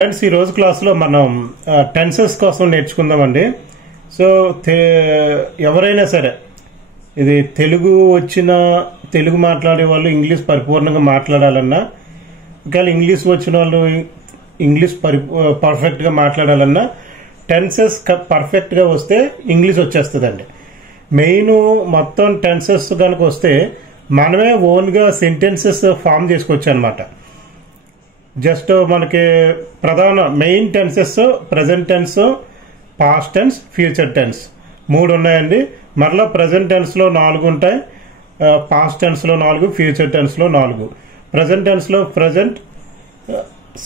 Friends ఈ రోజు క్లాస్లో మనం టెన్సెస్ కోసం నేర్చుకుందామండి. సో ఎవరైనా సరే ఇది తెలుగు మాట్లాడే వాళ్ళు ఇంగ్లీష్ పరిపూర్ణంగా మాట్లాడాలన్నా, ఒకవేళ ఇంగ్లీష్ వచ్చిన వాళ్ళు ఇంగ్లీష్ పర్ఫెక్ట్గా మాట్లాడాలన్నా టెన్సెస్ పర్ఫెక్ట్గా వస్తే ఇంగ్లీష్ వచ్చేస్తుందండి. మెయిన్ మొత్తం టెన్సెస్ కనుక వస్తే మనమే ఓన్గా సెంటెన్సెస్ ఫామ్ చేసుకోవచ్చు అనమాట. జస్ట్ మనకి ప్రధాన main tenses present tense, past tense, future tense 3 ఉన్నాయండి. మరలా ప్రెజెంట్ టెన్స్లో 4 ఉంటాయి, పాస్ట్ టెన్స్లో 4, ఫ్యూచర్ టెన్స్లో 4. ప్రెజెంట్ టెన్స్లో present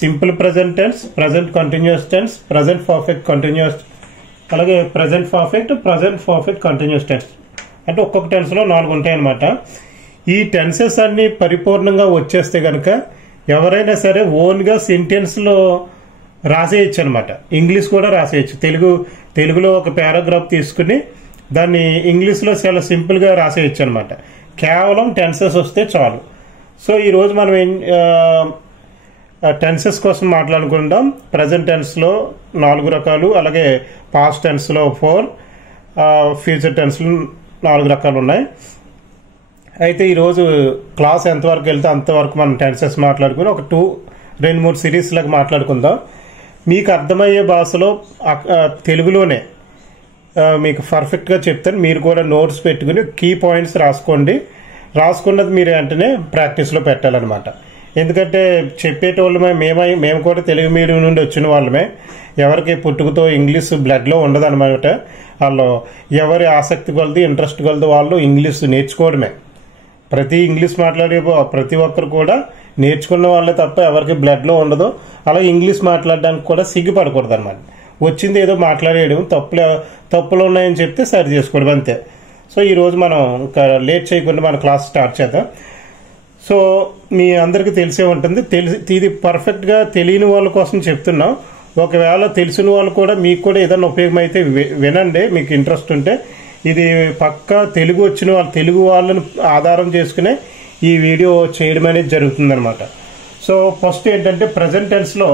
simple present tense, present continuous tense, present perfect continuous, అలాగే ప్రెజెంట్ పర్ఫెక్ట్ కంటిన్యూస్ టెన్స్. అంటే ఒక్కొక్క టెన్స్లో 4 ఉంటాయి అన్నమాట. ఈ టెన్సెస్ అన్ని పరిపూర్ణంగా వచ్చేస్తే కనుక ఎవరైనా సరే ఓన్గా సెంటెన్స్లో రాసేయచ్చు అనమాట. ఇంగ్లీష్ కూడా రాసేయచ్చు. తెలుగులో ఒక పారాగ్రాఫ్ తీసుకుని దాన్ని ఇంగ్లీష్లో చాలా సింపుల్గా రాసేయచ్చు అనమాట. కేవలం టెన్సెస్ వస్తే చాలు. సో ఈరోజు మనం టెన్సెస్ కోసం మాట్లాడుకుందాం. ప్రజెంట్ టెన్స్లో 4 రకాలు, అలాగే పాస్ట్ టెన్స్లో 4, ఫ్యూచర్ టెన్స్లో 4 రకాలు ఉన్నాయి. అయితే ఈరోజు క్లాస్ ఎంతవరకు వెళ్తే అంతవరకు మనం టెన్సెస్ మాట్లాడుకుని ఒక 2-3 సిరీస్ లాగా మాట్లాడుకుందాం. మీకు అర్థమయ్యే భాషలో తెలుగులోనే మీకు పర్ఫెక్ట్గా చెప్తాను. మీరు కూడా నోట్స్ పెట్టుకుని కీ పాయింట్స్ రాసుకున్నది మీరు వెంటనే ప్రాక్టీస్లో పెట్టాలన్నమాట. ఎందుకంటే చెప్పేటోళ్ళమే మేము కూడా తెలుగు మీడియం నుండి వచ్చిన వాళ్ళమే. ఎవరికి పుట్టుకతో ఇంగ్లీష్ బ్లడ్లో ఉండదు అనమాట. వాళ్ళు ఎవరి ఆసక్తి కొలది ఇంట్రెస్ట్ కొలది వాళ్ళు ఇంగ్లీష్ నేర్చుకోవడమే. ఇంగ్లీష్ మాట్లాడే ప్రతి ఒక్కరు కూడా నేర్చుకున్న వాళ్ళే తప్ప ఎవరికి బ్లడ్లో ఉండదు. అలాగే ఇంగ్లీష్ మాట్లాడడానికి కూడా సిగ్గుపడకూడదు అనమాట. వచ్చింది ఏదో మాట్లాడేయడం, తప్పులు ఉన్నాయని చెప్తే సరి చేసుకోవడం అంతే. సో ఈరోజు మనం ఇంకా లేట్ చేయకుండా మన క్లాస్ స్టార్ట్ చేద్దాం. సో మీ అందరికీ తెలిసే ఉంటుంది. ఇది పర్ఫెక్ట్గా తెలియని వాళ్ళ కోసం చెప్తున్నాం. ఒకవేళ తెలిసిన వాళ్ళు కూడా మీకు కూడా ఏదైనా ఉపయోగం అయితే వినండి, మీకు ఇంట్రెస్ట్ ఉంటే. ఇది పక్కా తెలుగు వచ్చిన వాళ్ళు, తెలుగు వాళ్ళని ఆధారం చేసుకునే ఈ వీడియో చేయడం అనేది జరుగుతుందన్నమాట. సో ఫస్ట్ ఏంటంటే ప్రజెంట్ టెన్స్లో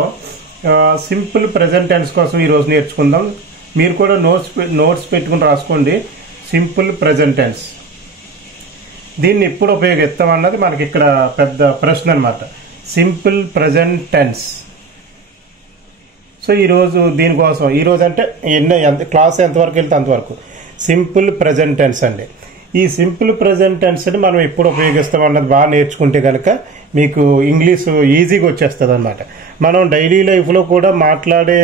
సింపుల్ ప్రజెంట్ టెన్స్ కోసం ఈరోజు నేర్చుకుందాం. మీరు కూడా నోట్స్ పెట్టుకుని రాసుకోండి. సింపుల్ ప్రజెంట్ టెన్స్ దీన్ని ఎప్పుడు ఉపయోగిస్తాం అన్నది మనకి ఇక్కడ పెద్ద ప్రశ్న అనమాట. Simple present tense. సో ఈరోజు దీనికోసం ఈరోజు అంటే క్లాస్ ఎంతవరకు వెళ్తే అంతవరకు సింపుల్ ప్రజెంట్ టెన్స్ అండి. ఈ సింపుల్ ప్రజెంట్ టెన్స్ని మనం ఎప్పుడు ఉపయోగిస్తాం అన్నది బాగా నేర్చుకుంటే కనుక మీకు ఇంగ్లీష్ ఈజీగా వచ్చేస్తుంది అనమాట. మనం డైలీ లైఫ్లో కూడా మాట్లాడే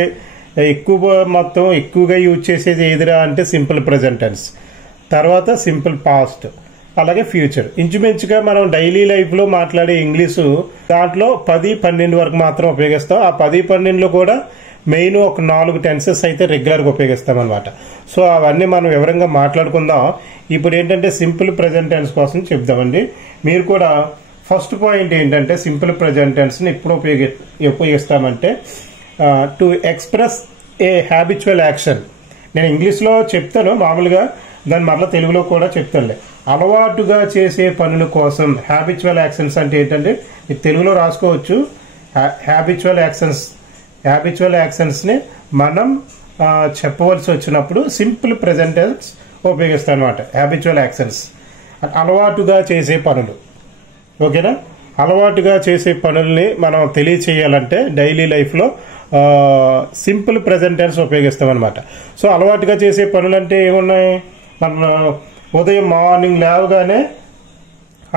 ఎక్కువగా యూజ్ చేసేది ఏదిరా అంటే సింపుల్ ప్రజెంట్ టెన్స్, తర్వాత సింపుల్ పాస్ట్, అలాగే ఫ్యూచర్. ఇంచుమించుగా మనం డైలీ లైఫ్లో మాట్లాడే ఇంగ్లీషు దాంట్లో 10-12 వరకు మాత్రం ఉపయోగిస్తాం. ఆ 10-12లో కూడా మెయిన్ ఒక 4 టెన్సెస్ అయితే రెగ్యులర్గా ఉపయోగిస్తాం అనమాట. సో అవన్నీ మనం వివరంగా మాట్లాడుకుందాం. ఇప్పుడు ఏంటంటే సింపుల్ ప్రజెంట్ టెన్స్ కోసం చెప్దామండి. మీరు కూడా ఫస్ట్ పాయింట్ ఏంటంటే సింపుల్ ప్రజెంట్ టెన్స్ని ఎప్పుడు ఉపయోగిస్తామంటే to express a habitual action. నేను ఇంగ్లీష్లో చెప్తాను మామూలుగా, దాన్ని మరలా తెలుగులో కూడా చెప్తానులే. అలవాటుగా చేసే పనుల కోసం హ్యాబిచువల్ యాక్షన్స్ అంటే ఏంటంటే మీరు తెలుగులో రాసుకోవచ్చు. హ్యాబిచువల్ యాక్షన్స్ని మనం చెప్పవలసి వచ్చినప్పుడు సింపుల్ ప్రెజెంట్ టెన్స్ ఉపయోగిస్తాం అనమాట. హ్యాబిచువల్ యాక్షన్స్ అలవాటుగా చేసే పనులు. ఓకేనా? అలవాటుగా చేసే పనుల్ని మనం తెలియచేయాలంటే డైలీ లైఫ్లో సింపుల్ ప్రెజెంట్ టెన్స్ ఉపయోగిస్తాం అనమాట. సో అలవాటుగా చేసే పనులు అంటే ఏమున్నాయి? మనం ఉదయం మార్నింగ్ లేవగానే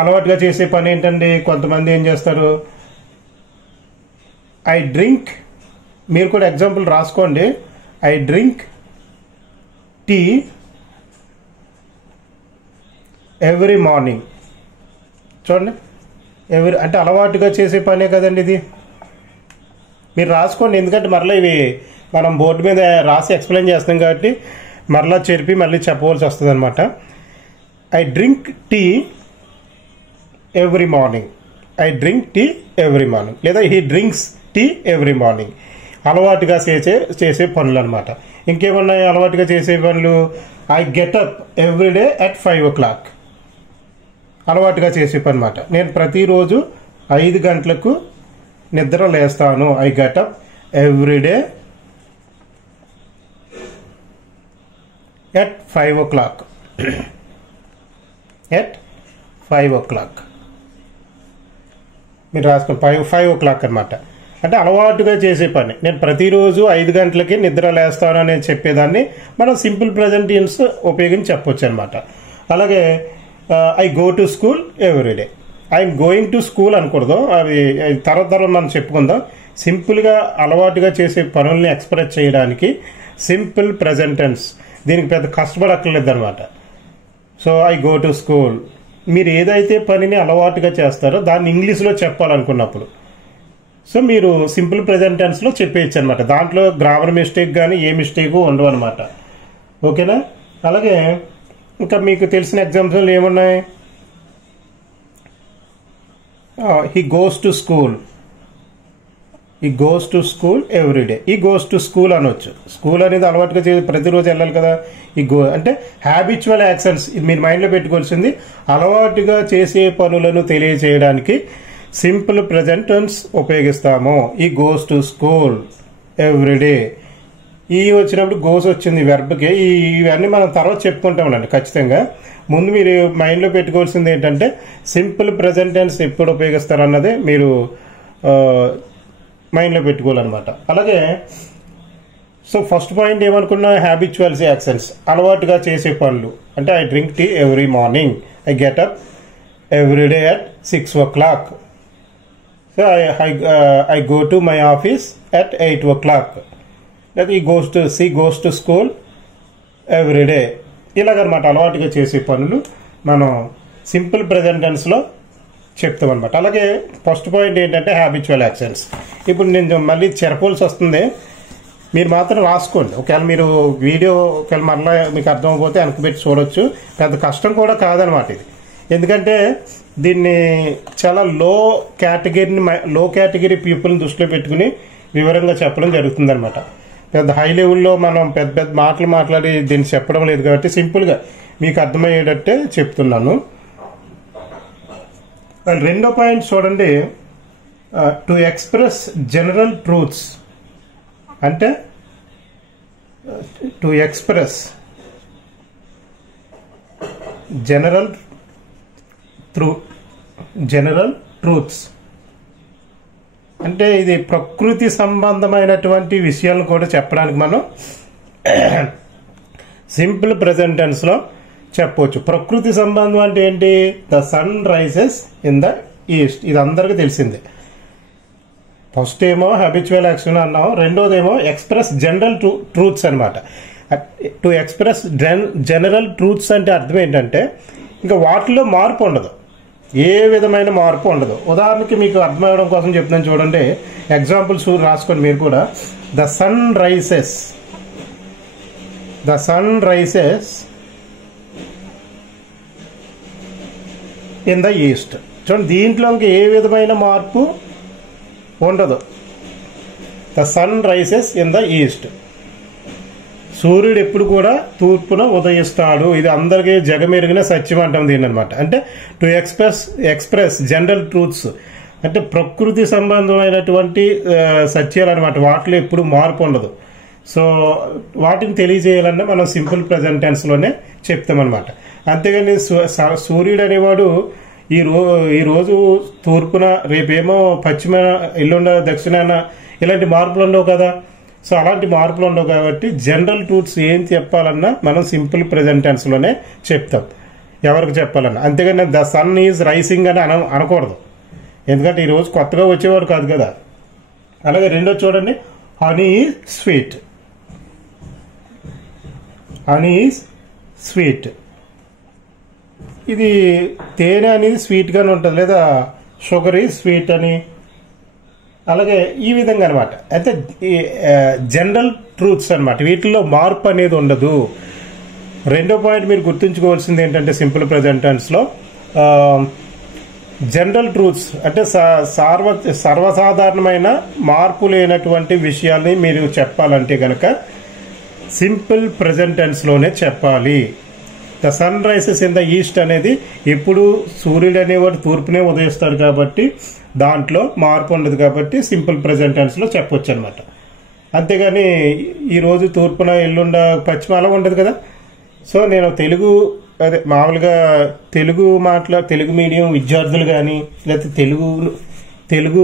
అలవాటుగా చేసే పని ఏంటండి? కొంతమంది ఏం చేస్తారు, ఐ డ్రింక్, మీరు కూడా ఎగ్జాంపుల్ రాసుకోండి, I drink tea every morning. చూడండి, అంటే అలవాటుగా చేసే పనే కదండి ఇది. మీరు రాసుకోండి, ఎందుకంటే మరలా ఇవి మనం బోర్డు మీద రాసి ఎక్స్ప్లెయిన్ చేస్తాం కాబట్టి మరలా చెరిపి మళ్ళీ చెప్పవలసి వస్తుంది అనమాట. I drink tea every morning, I drink tea every morning, లేదా he drinks tea every morning. అలవాటుగా చేసే పనులు అనమాట. ఇంకేమున్నాయి అలవాటుగా చేసే పనులు? I get up every day at 5 o'clock. అలవాటుగా చేసే పని అనమాట. నేను ప్రతిరోజు 5 గంటలకు నిద్ర లేస్తాను. I get up everyday at 5 o'clock. at 5 o'clock. మీరు రాసుకోండి 5 o'clock అనమాట. అంటే అలవాటుగా చేసే పని. నేను ప్రతిరోజు 5 గంటలకి నిద్ర లేస్తాను అని చెప్పేదాన్ని మనం సింపుల్ ప్రజెంట్ టెన్స్ ఉపయోగించి చెప్పొచ్చు అనమాట. అలాగే I go to school everyday. I'm going to school అనకూడదు, అవి తర్వాత మనం చెప్పుకుందాం. సింపుల్గా అలవాటుగా చేసే పనుల్ని ఎక్స్ప్రెస్ చేయడానికి సింపుల్ ప్రజెంట్ టెన్స్. దీనికి పెద్ద కష్టపడక్కర్లేదు అనమాట. So I go to school. మీరు ఏదైతే పనిని అలవాటుగా చేస్తారో దాన్ని ఇంగ్లీష్లో చెప్పాలనుకున్నప్పుడు సో మీరు సింపుల్ ప్రెజెంట్ టెన్స్లో చెప్పేయచ్చు అనమాట. దాంట్లో గ్రామర్ మిస్టేక్ కానీ ఏ మిస్టేక్ ఉండవు అనమాట. ఓకేనా? అలాగే ఇంకా మీకు తెలిసిన ఎగ్జాంపుల్ ఏమున్నాయి? He goes to school. ఈ గోస్ టు స్కూల్ ఎవ్రీడే. ఈ గోస్ టు స్కూల్ అనొచ్చు. స్కూల్ అనేది అలవాటుగా చేసి ప్రతిరోజు వెళ్ళాలి కదా. ఈ గో అంటే హ్యాబిచువల్ యాక్షన్స్. ఇది మీరు మైండ్లో పెట్టుకోవాల్సింది. అలవాటుగా చేసే పనులను తెలియజేయడానికి సింపుల్ ప్రెజెంట్ టెన్స్ ఉపయోగిస్తాము. ఈ గోస్ టు స్కూల్ ఎవ్రీడే. ఈ వచ్చినప్పుడు గోస్ వచ్చింది వెర్బ్కి. ఇవన్నీ మనం తర్వాత చెప్పుకుంటామండి ఖచ్చితంగా. ముందు మీరు మైండ్లో పెట్టుకోవాల్సింది ఏంటంటే సింపుల్ ప్రెజెంట్ టెన్స్ ఎప్పుడు ఉపయోగిస్తారన్నదే మీరు మైండ్లో పెట్టుకోవాలన్నమాట. అలాగే సో ఫస్ట్ పాయింట్ ఏమనుకున్నా, హ్యాబిచువల్స్ యాక్షన్స్, అలవాటుగా చేసే పనులు. అంటే I drink tea every morning. I get up every day at 6 o'clock. So I go to my office at 8 o'clock. లేదా ఈ గోస్ టు స్కూల్ ఎవ్రీడే. ఇలాగనమాట అలవాటుగా చేసే పనులు మనం సింపుల్ ప్రెజెంట్ టెన్స్లో చెప్తాం అనమాట. అలాగే ఫస్ట్ పాయింట్ ఏంటంటే హ్యాబిచువల్ యాక్షన్స్. ఇప్పుడు నేను మళ్ళీ చెరపోల్సి వస్తుంది, మీరు మాత్రం రాసుకోండి. ఒకవేళ మీరు వీడియో ఒకవేళ మరలా మీకు అర్థమైపోతే వెనకబెట్టి చూడొచ్చు. పెద్ద కష్టం కూడా కాదనమాట ఇది. ఎందుకంటే దీన్ని చాలా లో కేటగిరీ పీపుల్ని దృష్టిలో పెట్టుకుని వివరంగా చెప్పడం జరుగుతుంది అనమాట. పెద్ద హై లెవెల్లో మనం పెద్ద పెద్ద మాటలు మాట్లాడి దీన్ని చెప్పడం లేదు కాబట్టి సింపుల్గా మీకు అర్థమయ్యేటట్టే చెప్తున్నాను. రెండో పాయింట్ చూడండి, టు ఎక్స్ప్రెస్ జనరల్ ట్రూత్స్. అంటే టు ఎక్స్ప్రెస్ జనరల్ ట్రూత్స్ అంటే ఇది ప్రకృతి సంబంధమైనటువంటి విషయాలను కూడా చెప్పడానికి మనం సింపుల్ ప్రెజెంట్ టెన్స్లో చెప్పవచ్చు. ప్రకృతి సంబంధం అంటే ఏంటి? The sun rises in the east. ఇది అందరికీ తెలిసిందే. ఫస్ట్ ఏమో హ్యాబిచువల్ యాక్షన్ అన్నాం, రెండోదేమో ఎక్స్ప్రెస్ జనరల్ ట్రూత్స్ అనమాట. టు ఎక్స్ప్రెస్ జనరల్ ట్రూత్స్ అంటే అర్థం ఏంటంటే ఇంకా వాటిలో మార్పు ఉండదు, ఏ విధమైన మార్పు ఉండదు. ఉదాహరణకి మీకు అర్థమవడం కోసం చెప్తున్నాను చూడండి, ఎగ్జాంపుల్స్ రాసుకోండి మీరు కూడా. The sun rises in the east. చూడండి, దీంట్లో ఇంకా ఏ విధమైన మార్పు ఉండదు. The sun rises in the east. సూర్యుడు ఎప్పుడు కూడా తూర్పున ఉదయిస్తాడు. ఇది అందరికీ జగమెరిగిన సత్యం అంటాం దీన్ని అనమాట. అంటే టు ఎక్స్ప్రెస్ జనరల్ ట్రూత్స్ అంటే ప్రకృతి సంబంధమైనటువంటి సత్యాలు అనమాట. వాటిలో ఎప్పుడు మార్పు ఉండదు. సో వాటిని తెలియజేయాలన్నా మనం సింపుల్ ప్రెజెంట్ టెన్స్లోనే చెప్తామన్నమాట. అంతేగాని సూర్యుడు అనేవాడు ఈ రోజు తూర్పున, రేపేమో పశ్చిమ, ఎల్లుండ దక్షిణాన, ఇలాంటి మార్పులు ఉండవు కదా. సో అలాంటి మార్పులు ఉండవు కాబట్టి జనరల్ ట్రూత్స్ ఏం చెప్పాలన్నా మనం సింపుల్ ప్రెజెంట్ టెన్స్లోనే చెప్తాం ఎవరికి చెప్పాలన్నా. అంతేగాని ద సన్ ఈజ్ రైసింగ్ అని అనకూడదు, ఎందుకంటే ఈరోజు కొత్తగా వచ్చేవారు కాదు కదా. అలాగే రెండో చూడండి, honey is sweet. Honey is sweet. ఇది తేనె అనేది స్వీట్గానే ఉంటుంది, లేదా షుగర్ ఈజ్ స్వీట్ అని. అలాగే ఈ విధంగా అనమాట. అయితే జనరల్ ట్రూత్స్ అనమాట, వీటిల్లో మార్పు అనేది ఉండదు. రెండో పాయింట్ మీరు గుర్తుంచుకోవాల్సింది ఏంటంటే సింపుల్ ప్రెజెంట్ టెన్స్లో జనరల్ ట్రూత్స్ అంటే సర్వసాధారణమైన మార్పు లేనటువంటి విషయాల్ని మీరు చెప్పాలంటే కనుక సింపుల్ ప్రెజెంట్ టెన్స్లోనే చెప్పాలి. The sun rises in the east అనేది ఎప్పుడు సూర్యుడు అనేవాడు తూర్పునే ఉదయిస్తాడు కాబట్టి దాంట్లో మార్పు ఉండదు కాబట్టి సింపుల్ ప్రెజెంట్ టెన్స్లో చెప్పొచ్చు అనమాట. అంతేగాని ఈరోజు తూర్పున ఎల్లుండ పశ్చిమ అలా ఉండదు కదా. సో నేను తెలుగు అదే మామూలుగా తెలుగు మీడియం విద్యార్థులు కానీ లేకపోతే తెలుగు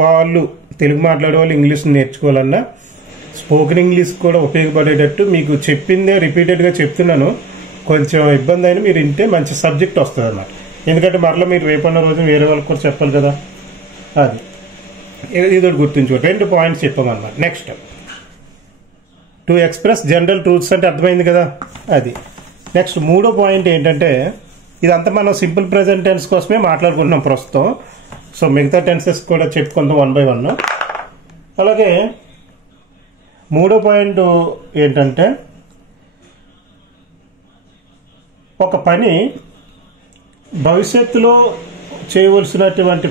వాళ్ళు తెలుగు మాట్లాడే వాళ్ళు ఇంగ్లీష్ నేర్చుకోవాలన్నా స్పోకెన్ ఇంగ్లీష్ కూడా ఉపయోగపడేటట్టు మీకు చెప్పిందే రిపీటెడ్గా చెప్తున్నాను. కొంచెం ఇబ్బంది అయినా మీరు వింటే మంచి సబ్జెక్ట్ వస్తుంది అన్నమాట. ఎందుకంటే మరలా మీరు రేపన్న రోజు వేరే వాళ్ళకి కూడా చెప్పాలి కదా. అది ఇది గుర్తుంచుకో. 2 పాయింట్స్ చెప్పామన్నమాట. Next to express general truths అంటే అర్థమైంది కదా. అది నెక్స్ట్ 3వ పాయింట్ ఏంటంటే ఇదంతా మనం సింపుల్ ప్రెజెంట్ టెన్స్ కోసమే మాట్లాడుకుంటున్నాం ప్రస్తుతం. సో మిగతా టెన్సెస్ కూడా చెప్పుకుందాం 1 by 1. అలాగే 3వ పాయింట్ ఏంటంటే ఒక పని భవిష్యత్తులో చేయవలసినటువంటి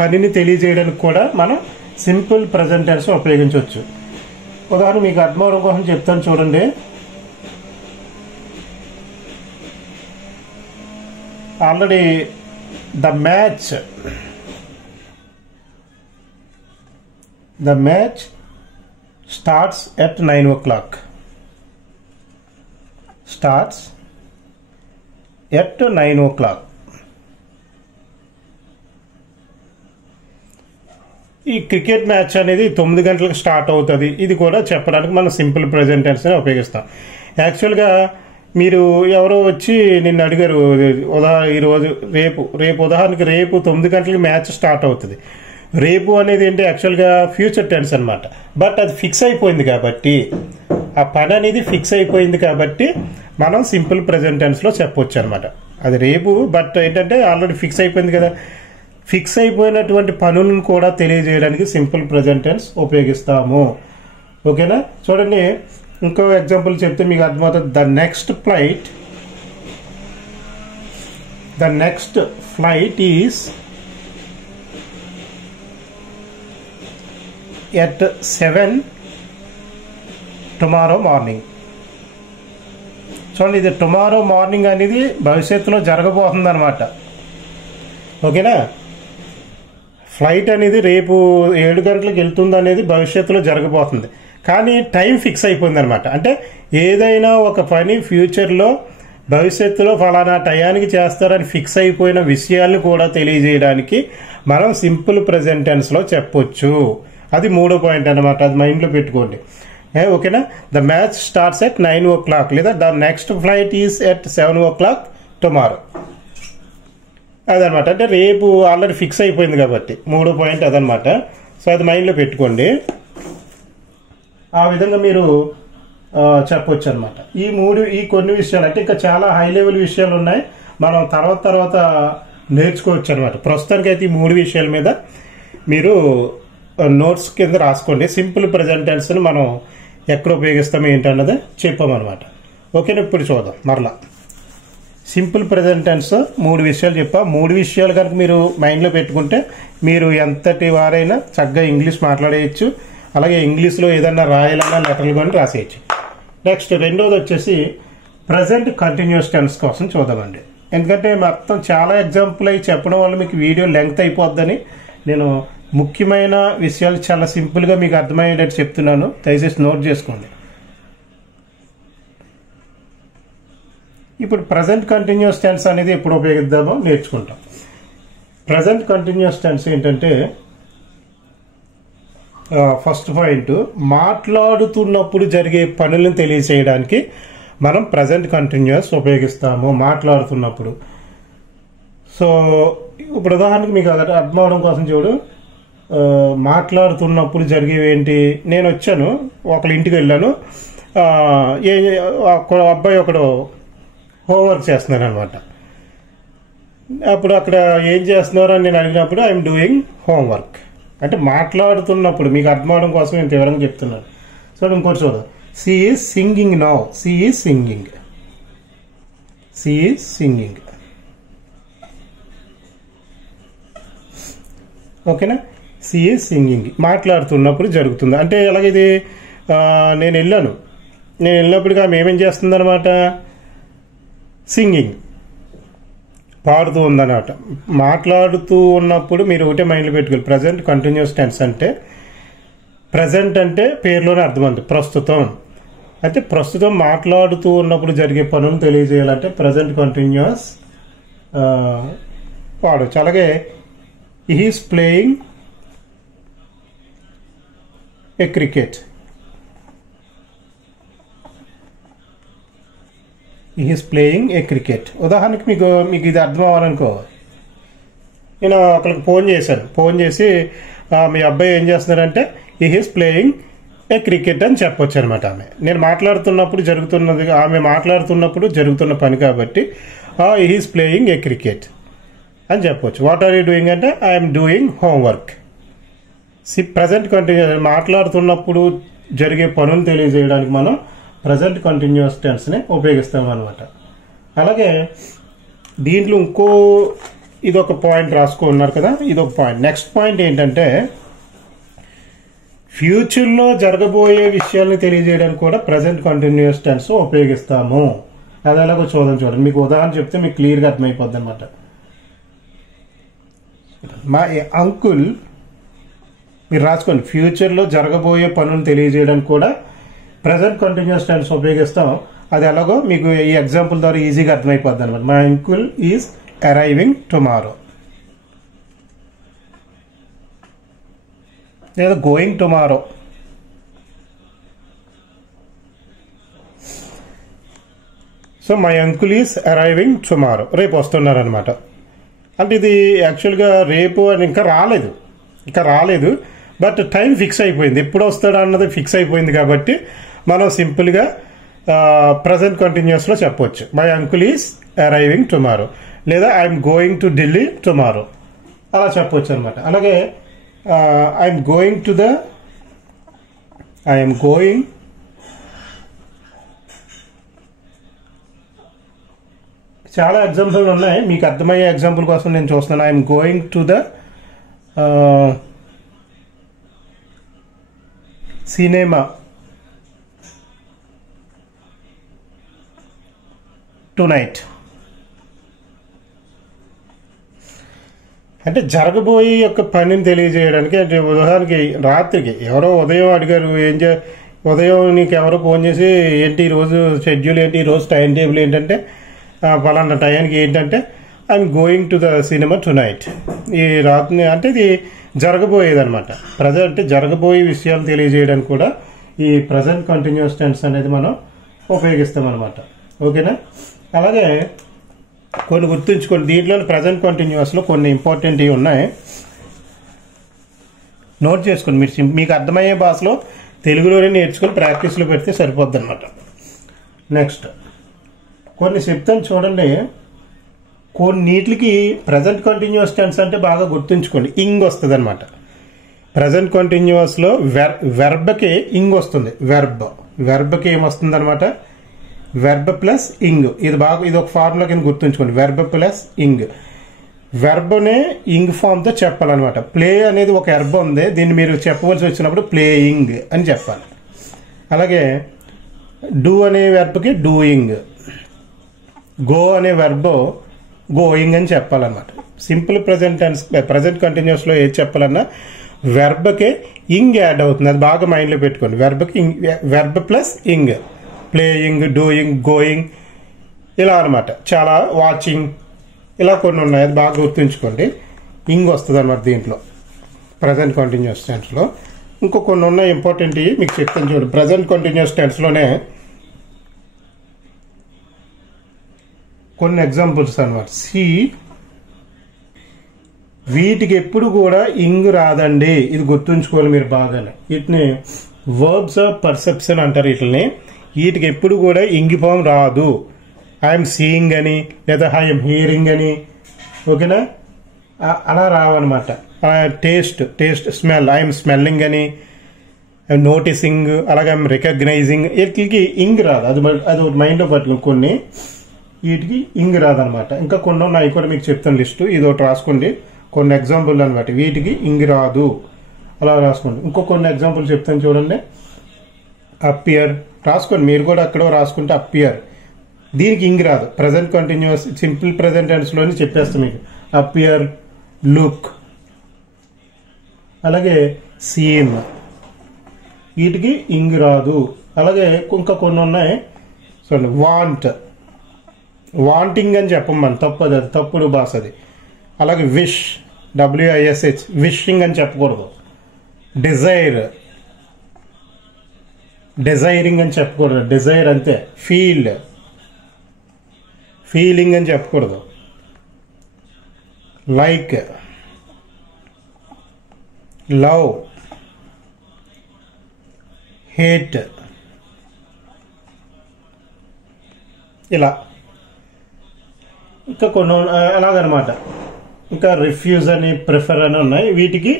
పనిని తెలియజేయడానికి కూడా మనం సింపుల్ ప్రెజెంట్ టెన్స్ ఉపయోగించవచ్చు. ఉదాహరణ మీకు అర్థమవడం కోసం చెప్తాను చూడండి. Already the match starts at 9 o'clock. Starts at 9 o'clock. ఈ క్రికెట్ మ్యాచ్ అనేది 9 గంటలకు స్టార్ట్ అవుతుంది. ఇది కూడా చెప్పడానికి మనం సింపుల్ ప్రెజెంట్ టెన్స్ ని ఉపయోగిస్తాం. యాక్చువల్గా మీరు ఎవరో వచ్చి నిన్ను అడిగారు, రేపు ఉదాహరణకి రేపు 9 గంటలకి మ్యాచ్ స్టార్ట్ అవుతుంది. రేపు అనేది ఏంటి యాక్చువల్గా ఫ్యూచర్ టెన్స్ అనమాట. బట్ అది ఫిక్స్ అయిపోయింది కాబట్టి, ఆ పని అనేది ఫిక్స్ అయిపోయింది కాబట్టి మనం సింపుల్ ప్రెజెంట్ టెన్స్లో చెప్పవచ్చు అనమాట. అది రేపు, బట్ ఏంటంటే ఆల్రెడీ ఫిక్స్ అయిపోయింది కదా. ఫిక్స్ అయిపోయినటువంటి పనులను కూడా తెలియజేయడానికి సింపుల్ ప్రెజెంట్ టెన్స్ ఉపయోగిస్తాము. ఓకేనా. చూడండి ఇంకో ఎగ్జాంపుల్ చెప్తే మీకు అర్థమవుతుంది. The next flight is at 7 tomorrow morning. చూడండి ఇది టుమారో మార్నింగ్ అనేది భవిష్యత్తులో జరగబోతుంది అనమాట. ఓకేనా. ఫ్లైట్ అనేది రేపు 7 గంటలకు వెళ్తుంది అనేది భవిష్యత్తులో జరగబోతుంది, కానీ టైం ఫిక్స్ అయిపోయింది అనమాట. అంటే ఏదైనా ఒక పని ఫ్యూచర్లో భవిష్యత్తులో ఫలానా టయానికి చేస్తారని ఫిక్స్ అయిపోయిన విషయాలను కూడా తెలియజేయడానికి మనం సింపుల్ ప్రెజెంట్ టెన్స్లో చెప్పొచ్చు. అది 3వ పాయింట్ అనమాట. అది మైండ్లో పెట్టుకోండి. ఓకేనా. The match starts at 9 o'clock లేదా the next flight is at 7 o'clock tomorrow. అదనమాట. అంటే రేపు ఆల్రెడీ ఫిక్స్ అయిపోయింది కాబట్టి 3వ పాయింట్ అదనమాట. సో అది మైండ్లో పెట్టుకోండి. ఆ విధంగా మీరు చెప్పొచ్చు అనమాట. ఈ కొన్ని విషయాలు అంటే ఇంకా చాలా హై లెవెల్ విషయాలు ఉన్నాయి, మనం తర్వాత నేర్చుకోవచ్చు అనమాట. ప్రస్తుతానికి అయితే ఈ 3 విషయాల మీద మీరు నోట్స్ కింద రాసుకోండి. సింపుల్ ప్రెజెంట్ టెన్స్ ని మనం ఎక్కడ ఉపయోగిస్తామో ఏంటన్నది చెప్పామన్నమాట. ఓకేనా. ఇప్పుడు చూద్దాం మరలా. సింపుల్ ప్రెజెంట్ టెన్స్ 3 విషయాలు చెప్పా. 3 విషయాలు కనుక మీరు మైండ్లో పెట్టుకుంటే మీరు ఎంతటి వారైనా చక్కగా ఇంగ్లీష్ మాట్లాడేయచ్చు. అలాగే ఇంగ్లీష్లో ఏదన్నా రాయాలన్నా లెటర్లు కానీ రాసేయచ్చు. నెక్స్ట్ 2వది వచ్చేసి ప్రజెంట్ కంటిన్యూస్ టెన్స్ కోసం చూద్దామండి. ఎందుకంటే మొత్తం చాలా ఎగ్జాంపుల్ అయి చెప్పడం వల్ల మీకు వీడియో లెంగ్త్ అయిపోద్దని నేను ముఖ్యమైన విషయాలు చాలా సింపుల్గా మీకు అర్థమయ్యేటట్టు చెప్తున్నాను. దయచేసి నోట్ చేసుకోండి. ఇప్పుడు ప్రజెంట్ కంటిన్యూస్ టెన్స్ అనేది ఎప్పుడు ఉపయోగిద్దామో నేర్చుకుంటాం. ప్రజెంట్ కంటిన్యూస్ టెన్స్ ఏంటంటే ఫస్ట్ పాయింట్ మాట్లాడుతున్నప్పుడు జరిగే పనులను తెలియచేయడానికి మనం ప్రజెంట్ కంటిన్యూస్ ఉపయోగిస్తాము మాట్లాడుతున్నప్పుడు. సో ఇప్పుడు ఉదాహరణకు మీకు అర్థం అవడం కోసం చూడు, మాట్లాడుతున్నప్పుడు జరిగేవి ఏంటి. నేను వచ్చాను, ఒకళ్ళ ఇంటికి వెళ్ళాను, అబ్బాయి ఒకడు హోంవర్క్ చేస్తున్నాను అనమాట. అప్పుడు అక్కడ ఏం చేస్తున్నారు అని నేను అడిగినప్పుడు ఐఎమ్ డూయింగ్ హోంవర్క్ అంటే మాట్లాడుతున్నప్పుడు మీకు అర్థం అవడం కోసం నేను వివరంగా చెప్తున్నాను. సో ఇంకోటి చూద్దాం. She is singing now. She is singing. ఓకేనా. షీ ఈజ్ సింగింగ్ మాట్లాడుతున్నప్పుడు జరుగుతుంది. అంటే ఎలాగైతే నేను వెళ్ళినప్పటికీ ఆమె ఏమేం చేస్తుంది అనమాట, సింగింగ్ పాడుతూ ఉందన్నమాట. మాట్లాడుతూ ఉన్నప్పుడు మీరు ఒకటే మైండ్లో పెట్టుకోవాలి, ప్రజెంట్ కంటిన్యూస్ టెన్స్ అంటే ప్రజెంట్ అంటే పేరులోనే అర్థం ఉంది, ప్రస్తుతం. అయితే ప్రస్తుతం మాట్లాడుతూ ఉన్నప్పుడు జరిగే పనులను తెలియజేయాలంటే ప్రజెంట్ కంటిన్యూస్ వాడచ్చు. అలాగే is playing a cricket, is playing a cricket. ఉదాహరణకి మీకు ఇది అర్థం అవ్వాలనుకో, నేను ఒకరికి ఫోన్ చేసి మీ అబ్బాయి ఏం చేస్తున్నారంటే ఈస్ ప్లేయింగ్ ఏ క్రికెట్ అని చెప్పొచ్చు అనమాట. నేను మాట్లాడుతున్నప్పుడు ఆమె మాట్లాడుతున్నప్పుడు జరుగుతున్న పని కాబట్టి ఈస్ ప్లేయింగ్ ఏ క్రికెట్ అని చెప్పొచ్చు. వాట్ ఆర్ యూ డూయింగ్ అంటే I'm doing homework. Present continuous మాట్లాడుతున్నప్పుడు జరిగే పనులు తెలియజేయడానికి మనం ప్రజెంట్ కంటిన్యూస్ టెన్స్ని ఉపయోగిస్తాం అనమాట. అలాగే దీంట్లో ఇదొక పాయింట్ రాసుకున్నారు కదా, ఇదొక పాయింట్. నెక్స్ట్ పాయింట్ ఏంటంటే ఫ్యూచర్లో జరగబోయే విషయాల్ని తెలియజేయడానికి కూడా ప్రజెంట్ కంటిన్యూస్ టెన్స్ ఉపయోగిస్తాము. అది ఎలాగో చూడండి. మీకు ఉదాహరణ చెప్తే మీకు క్లియర్గా అర్థమైపోద్ది అనమాట. మా అంకుల్, మీరు రాసుకోండి, ఫ్యూచర్లో జరగబోయే పనులను తెలియజేయడానికి కూడా ప్రజెంట్ కంటిన్యూస్ టెన్స్ ఉపయోగిస్తాం. అది ఎలాగో మీకు ఈ ఎగ్జాంపుల్ ద్వారా ఈజీగా అర్థమైపోద్ది అనమాట. My uncle is arriving tomorrow, లేదా going tomorrow. So my uncle is arriving tomorrow, రేపు వస్తున్నారనమాట. అంటే ఇది యాక్చువల్గా రేపు అని ఇంకా రాలేదు, బట్ టైం ఫిక్స్ అయిపోయింది, ఎప్పుడు వస్తాడు అన్నది ఫిక్స్ అయిపోయింది కాబట్టి మనం సింపుల్గా ప్రజెంట్ కంటిన్యూస్లో చెప్పవచ్చు. My uncle is arriving tomorrow, లేదా I'm going to Delhi tomorrow, అలా చెప్పవచ్చు అనమాట. అలాగే ఐఎమ్ గోయింగ్ చాలా ఎగ్జాంపుల్ ఉన్నాయి, మీకు అర్థమయ్యే ఎగ్జాంపుల్ కోసం నేను చూస్తున్నాను. I'm going to the cinema tonight. అంటే జరగబోయే యొక్క పనిని తెలియజేయడానికి. అంటే ఉదాహరణకి రాత్రికి ఎవరో ఉదయం అడిగారు, ఉదయం నీకు ఎవరో ఫోన్ చేసి ఏంటి ఈరోజు షెడ్యూల్ ఏంటి, ఈరోజు టైం టేబుల్ ఏంటంటే పలానా టైంకి ఏంటంటే I'm going to the cinema tonight. ఈ రాత్రి అంటే ఇది జరగబోయేది అనమాట. అంటే జరగబోయే విషయాలు తెలియజేయడానికి కూడా ఈ ప్రజెంట్ కంటిన్యూస్ టెన్స్ అనేది మనం ఉపయోగిస్తాం అనమాట. ఓకేనా? అలాగే కొన్ని గుర్తుంచుకోండి, దీంట్లో ప్రజెంట్ కంటిన్యూస్లో కొన్ని ఇంపార్టెంట్ ఉన్నాయి, నోట్ చేసుకోండి. మీకు అర్థమయ్యే భాషలో తెలుగులోనే నేర్చుకొని ప్రాక్టీస్లో పెడితే సరిపోద్ది అనమాట. నెక్స్ట్ కొన్ని చెప్తాను చూడండి. కొన్నిటికి ప్రజెంట్ కంటిన్యూస్ టెన్స్ అంటే బాగా గుర్తుంచుకోండి, ఇంగ్ వస్తుంది అనమాట. ప్రజెంట్ కంటిన్యూస్లో వెర్బ్కి ఇంగ్ వస్తుంది. వెర్బ్కి ఏమొస్తుంది అనమాట, వెర్బ్ ప్లస్ ఇంగ్. ఇది ఒక ఫార్ములా కింద గుర్తుంచుకోండి, వెర్బ్ ప్లస్ ఇంగ్. వెర్బ్నే ఇంగ్ ఫామ్తో చెప్పాలన్నమాట. ప్లే అనేది ఒక వెర్బ్ ఉంది, దీన్ని మీరు చెప్పవలసి వచ్చినప్పుడు ప్లేయింగ్ అని చెప్పాలి. అలాగే డూ అనే వెర్బ్కి డూయింగ్, గో అనే వెర్బ్ గోయింగ్ అని చెప్పాలన్నమాట. సింపుల్ ప్రజెంట్ కంటిన్యూస్లో ఏది చెప్పాలన్నా వెర్బ్కి ఇంగ్ యాడ్ అవుతుంది, అది బాగా మైండ్లో పెట్టుకోండి. Verb plus ing, playing, doing, going, ఇలా అనమాట. చాలా వాచింగ్, ఇలా కొన్ని ఉన్నాయి, అది బాగా గుర్తుంచుకోండి. ఇంగ్ వస్తుంది అనమాట దీంట్లో ప్రజెంట్ కంటిన్యూస్ టెన్స్లో. ఇంకో కొన్ని ఉన్నాయి ఇంపార్టెంట్, మీకు చెప్తాను చూడండి. ప్రజెంట్ కంటిన్యూస్ టెన్స్లోనే కొన్ని ఎగ్జాంపుల్స్ అనమాట. వీటికి ఎప్పుడు కూడా ఇంగ్ రాదండి, ఇది గుర్తుంచుకోవాలి మీరు బాగానే. వీటిని వర్బ్స్ ఆఫ్ పర్సెప్షన్ అంటారు. వీటికి ఎప్పుడు కూడా ఇంగ్ ఫామ్ రాదు. ఐఎమ్ సీయింగ్ అని, లేదా ఐఎమ్ హియరింగ్ అని, ఓకేనా, అలా రావన్నమాట. టేస్ట్, స్మెల్, ఐఎమ్ స్మెల్లింగ్ అని, ఐఎమ్ నోటీసింగ్, అలాగే ఐఎమ్ రికగ్నైజింగ్, వీటికి ఇంగ్ రాదు. అది ఒక మైండ్లో పట్టుకుని కొన్ని వీటికి ఇంగ్ రాదనమాట. ఇంకా కొన్ని ఉన్నాయి కూడా మీకు చెప్తాను లిస్టు, ఇది ఒకటి రాసుకోండి. కొన్ని ఎగ్జాంపుల్ అనమాట, వీటికి ఇంగ్ రాదు, అలా రాసుకోండి. కొన్ని ఎగ్జాంపుల్ చెప్తాను చూడండి. అపియర్ రాసుకోండి, మీరు కూడా అక్కడ రాసుకుంటే అపియర్, దీనికి ఇంగ్ రాదు. ప్రజెంట్ కంటిన్యూస్ సింపుల్ ప్రజెంట్ టెన్స్లోని చెప్పేస్తాం మీకు. అపియర్, లుక్, అలాగే సీమ్, వీటికి ఇంగ్ రాదు. అలాగే ఇంకా కొన్ని ఉన్నాయి చూడండి. వాంటింగ్ అని చెప్పం మనం, తప్పదు, అది తప్పుడు భాష అది. అలాగే విష్, WISH, విషింగ్ అని చెప్పకూడదు. డిజైరింగ్ అని చెప్పకూడదు, డిజైర్ అంతే. ఫీలింగ్ అని చెప్పకూడదు. లైక్, లవ్, హేట్, ఇలా ఇంకా కొన్ని అలాగనమాట. ఇంకా రిఫ్యూజ్ అని, ప్రిఫర్ అని ఉన్నాయి. వీటికి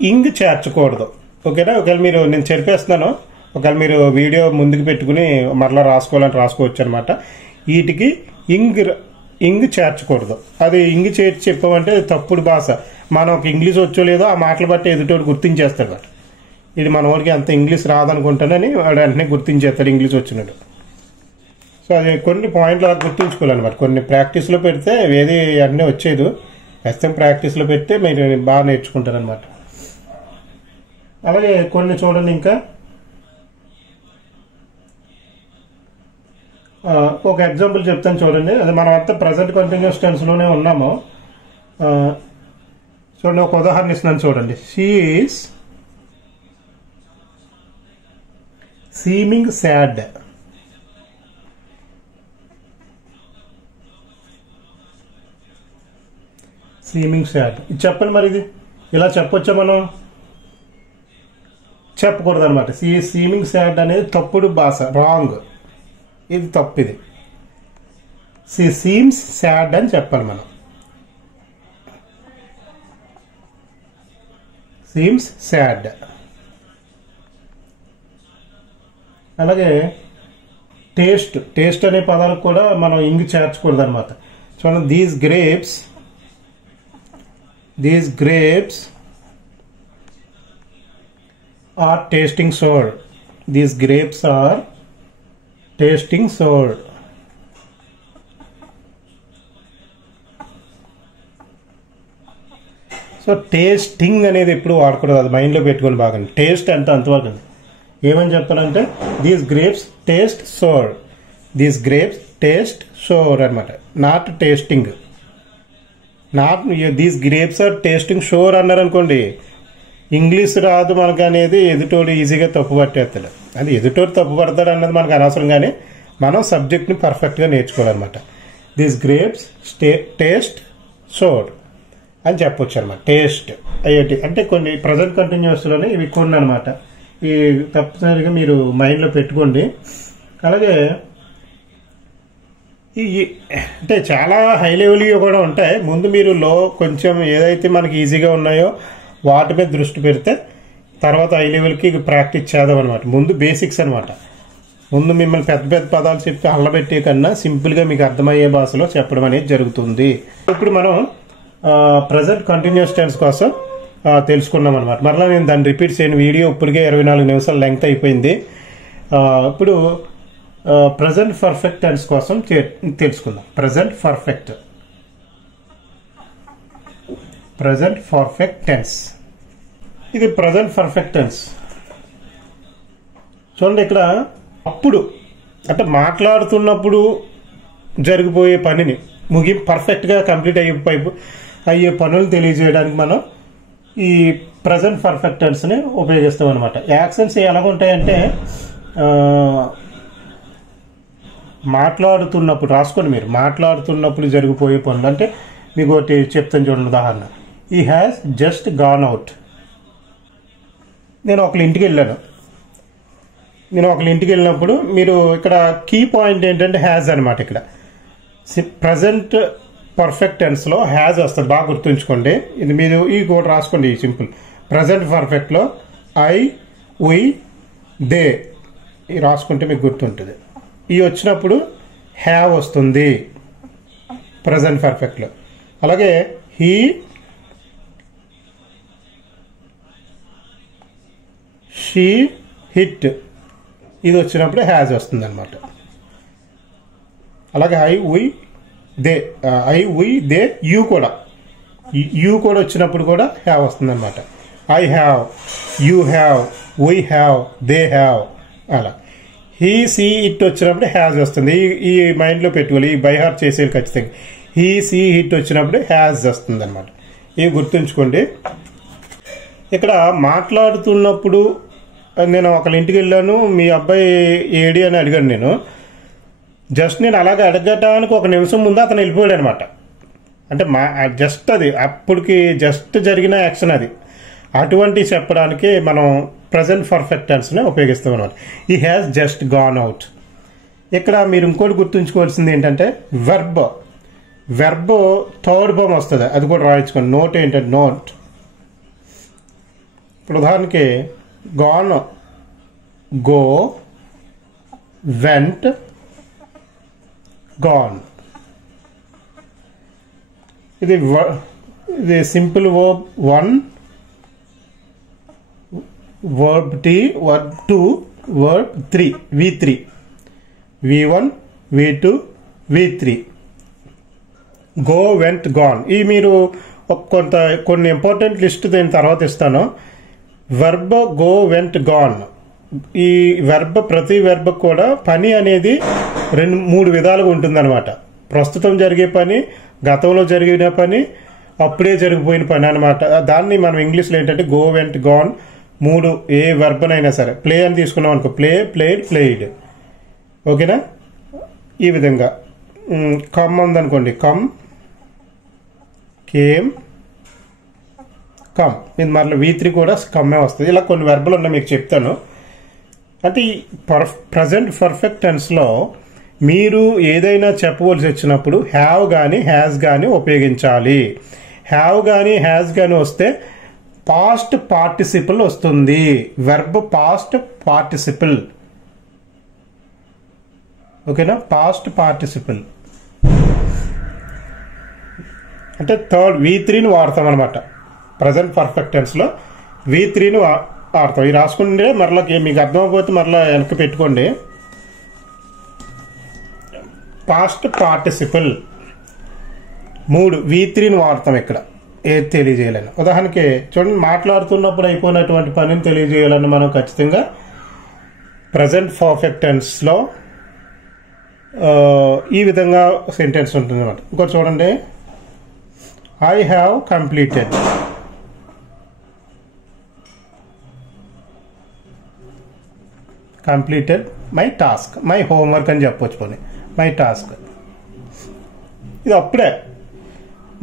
ఇంగ్ చేర్చకూడదు. ఓకేనా? ఒకవేళ మీరు, నేను చెప్పేస్తున్నాను, ఒకవేళ మీరు వీడియో ముందుకు పెట్టుకుని మరలా రాసుకోవాలంటే రాసుకోవచ్చు అనమాట. వీటికి ఇంగ్ చేర్చకూడదు. అది ఇంగ్ చేర్చి చెప్పామంటే తప్పుడు భాష. మనం ఒక ఇంగ్లీష్ వచ్చో లేదో ఆ మాటలు బట్టి ఎదుటోడు గుర్తించేస్తాడు. వాడు ఇది మన వాడికి అంత ఇంగ్లీష్ రాదనుకుంటానని వాడు వెంటనే గుర్తించేస్తాడు ఇంగ్లీష్ వచ్చినాడు. సో అది కొన్ని పాయింట్లు అలా గుర్తుంచుకోవాలన్నమాట. కొన్ని ప్రాక్టీస్లో పెడితే ఏది అన్నీ వచ్చేది, ఖచ్చితంగా ప్రాక్టీస్లో పెడితే మీరు బాగా నేర్చుకుంటారనమాట. అలాగే కొన్ని చూడండి. ఇంకా ఒక ఎగ్జాంపుల్ చెప్తాను చూడండి. అది మనం అంతా ప్రజెంట్ కంటిన్యూస్ టెన్స్లోనే ఉన్నాము. చూడండి, ఒక ఉదాహరణ ఇస్తున్నాను చూడండి. She is seaming sad. Seaming sad ఇది చెప్పండి. మరి ఇది ఇలా చెప్పొచ్చా? మనం చెప్పకూడదు అనమాట. సీమింగ్ సాడ్ అనేది తప్పుడు భాష, రాంగ్. ఇది తప్పు. ఇది షీ సీమ్స్ సాడ్ అని చెప్పాలి మనం. Seems sad. అలాగే టేస్ట్ అనే పదాలకు కూడా మనం ఇంగ్ చేర్చకూడదు అనమాట. చూడండి, these grapes are tasting sour. These grapes are tasting sour. So tasting అనేది ఎప్పుడు వాడకూడదు, అది మైండ్లో పెట్టుకొని బాగా. టేస్ట్ అంటే అంతవరకు. ఏమని చెప్తానంటే these grapes taste sour. These grapes taste sour అనమాట, not tasting. Not these grapes are tasting sour అన్నారు అనుకోండి, ఇంగ్లీష్ రాదు మనకు అనేది ఎదుటోడు ఈజీగా తప్పు పట్టేస్తాడు. అది ఎదుటోడు తప్పు పడతాడు అన్నది మనకు అనవసరం, కానీ మనం సబ్జెక్ట్ని పర్ఫెక్ట్గా నేర్చుకోవాలన్నమాట. దీస్ గ్రేప్స్ టేస్ట్ షోర్ అని చెప్పొచ్చు అనమాట. టేస్ట్ అయ్యేటి అంటే కొన్ని ప్రజెంట్ కంటిన్యూస్లోనే ఇవి కొన్ని అనమాట. ఈ తప్పనిసరిగా మీరు మైండ్లో పెట్టుకోండి. అలాగే అంటే చాలా హై లెవెల్గా కూడా ఉంటాయి. ముందు మీరు కొంచెం ఏదైతే మనకి ఈజీగా ఉన్నాయో వాటి మీద దృష్టి పెడితే తర్వాత హై లెవెల్కి ప్రాక్టీస్ చేద్దాం అనమాట. ముందు బేసిక్స్ అనమాట. ముందు మిమ్మల్ని పెద్ద పెద్ద పదాలు చెప్పి అల్లబెట్టే కన్నా సింపుల్గా మీకు అర్థమయ్యే భాషలో చెప్పడం అనేది జరుగుతుంది. ఇప్పుడు మనం ప్రజెంట్ కంటిన్యూస్ టెన్స్ కోసం తెలుసుకున్నాం అనమాట. మరలా నేను దాన్ని రిపీట్ చేయను. వీడియో ఇప్పటికే 24 నిమిషాలు లెంగ్త్ అయిపోయింది. ఇప్పుడు ప్రజెంట్ పర్ఫెక్ట్ టెన్స్ కోసం తెలుసుకుందాం. Present perfect tense. ఇది ప్రజెంట్ పర్ఫెక్ట్ టెన్స్. చూడండి, ఇక్కడ అప్పుడు అంటే మాట్లాడుతున్నప్పుడు జరిగిపోయే పనిని పర్ఫెక్ట్గా కంప్లీట్ అయ్యే పనులు తెలియజేయడానికి మనం ఈ ప్రజెంట్ పర్ఫెక్ట్ టెన్స్ని ఉపయోగిస్తాం అనమాట. యాక్షన్స్ ఎలాగుంటాయంటే మాట్లాడుతున్నప్పుడు రాసుకోండి. మీరు మాట్లాడుతున్నప్పుడు జరిగిపోయే పనులు అంటే మీకు ఒకటి చెప్తాను చూడండి. ఉదాహరణ, ఈ హ్యాస్ జస్ట్ గాన్ అవుట్. నేను ఒకళ్ళ ఇంటికి వెళ్ళినప్పుడు మీరు ఇక్కడ కీ పాయింట్ ఏంటంటే హ్యాజ్ అనమాట. ఇక్కడ ప్రజెంట్ పర్ఫెక్ట్ టెన్స్లో హ్యాజ్ వస్తుంది, బాగా గుర్తుంచుకోండి. ఇది మీరు ఈ కోడ్ రాసుకోండి. సింపుల్ ప్రజెంట్ పర్ఫెక్ట్లో ఐ, వి, దే రాసుకుంటే మీకు గుర్తుంటుంది. ఇవి వచ్చినప్పుడు హ్యావ్ వస్తుంది ప్రజెంట్ పర్ఫెక్ట్లో. అలాగే హీ, షీ, హిట్ ఇది వచ్చినప్పుడు హ్యాజ్ వస్తుంది అనమాట. అలాగే ఐ ఉయ్ దే యూ కూడా వచ్చినప్పుడు కూడా హ్యావ్ వస్తుంది అనమాట. I have, you have, we have, they have, అలా. హీ సీ ఇట్ వచ్చినప్పుడు హ్యాజ్ వస్తుంది. ఈ మైండ్లో పెట్టుకోవాలి, ఈ బై హార్ట్ చేసేది ఖచ్చితంగా. హీ సీ ఇట్ వచ్చినప్పుడు హ్యాజ్ వస్తుంది అనమాట. ఇవి గుర్తుంచుకోండి. ఇక్కడ మాట్లాడుతున్నప్పుడు నేను ఒకళ్ళ ఇంటికి వెళ్ళాను, మీ అబ్బాయి ఏడి అని అడిగాను. నేను అలాగే అడగటానికి ఒక నిమిషం ముందు అతను వెళ్ళిపోయాడు అనమాట. అంటే జస్ట్ అది అప్పటికి జరిగిన యాక్షన్ అది. అటువంటి చెప్పడానికి మనం ప్రజెంట్ పర్ఫెక్ట్ టెన్స్ని ఉపయోగిస్తాం అనమాట. ఈ హ్యాస్ జస్ట్ గాన్ అవుట్. ఇక్కడ మీరు ఇంకోటి గుర్తుంచుకోవాల్సింది ఏంటంటే వెర్బ్ థర్డ్ ఫామ్ వస్తుంది, అది కూడా రాయించుకోండి. నోట్ ఏంటంటే నోట్. ఇప్పుడు ఉదాహరణకి గాన్, గో, వెంట్, గాన్. ఇది simple verb 1, verb 2, verb 3, V3, V1, V2, V3. Go, vent, gone. ఇవి మీరు కొన్ని ఇంపార్టెంట్ లిస్ట్ దీని తర్వాత ఇస్తాను. Verb go, vent, gone. ఈ వెర్బ్ ప్రతి వెర్బ్ కూడా పని అనేది 2-3 విధాలుగా ఉంటుందన్నమాట. ప్రస్తుతం జరిగే పని, గతంలో జరిగిన పని, అప్పుడే జరిగిపోయిన పని అనమాట. దాన్ని మనం ఇంగ్లీష్లో ఏంటంటే గో, వెంట్, గాన్ 3 ఏ వెర్బనైనా సరే. ప్లే అని తీసుకున్నాం అనుకో, ప్లే, ప్లేడ్, ప్లేయిడ్. ఓకేనా? ఈ విధంగా. కమ్ ఉందనుకోండి, కమ్, కేమ్, కమ్. ఇది మరలా V3 కూడా కమ్మే వస్తుంది. ఇలా కొన్ని వెర్బలు ఉన్నాయి, మీకు చెప్తాను. అంటే ఈ ప్రజెంట్ పర్ఫెక్ట్ టెన్స్లో మీరు ఏదైనా చెప్పవలసి వచ్చినప్పుడు హ్యావ్ కానీ హ్యాస్ కానీ ఉపయోగించాలి. హ్యావ్ కానీ హ్యాస్ కానీ వస్తే పాస్ట్ పార్టిసిపుల్ వస్తుంది. Verb past participle. ఓకేనా? పాస్ట్ పార్టిసిపుల్ అంటే థర్డ్ V3ని వాడతాం అనమాట. ప్రజెంట్ పర్ఫెక్ట్ టెన్స్లో V3ని వాడతాం. ఇది రాసుకుంటే మరలా మీకు అర్థమైపోతే మరలా వెనక్కి పెట్టుకోండి. పాస్ట్ పార్టిసిపుల్ 3 V3ని వాడతాం ఇక్కడ ఏది తెలియజేయాలని. ఉదాహరణకి చూడండి, మాట్లాడుతున్నప్పుడు అయిపోయినటువంటి పనిని తెలియజేయాలని మనం ఖచ్చితంగా ప్రజెంట్ పర్ఫెక్ట్ టెన్స్లో ఈ విధంగా సెంటెన్స్ ఉంటుంది అన్నమాట. ఇంకోటి చూడండి, I have completed. Completed my task, my homework అని చెప్పొచ్చు. పోనీ మై టాస్క్. ఇది అప్పుడే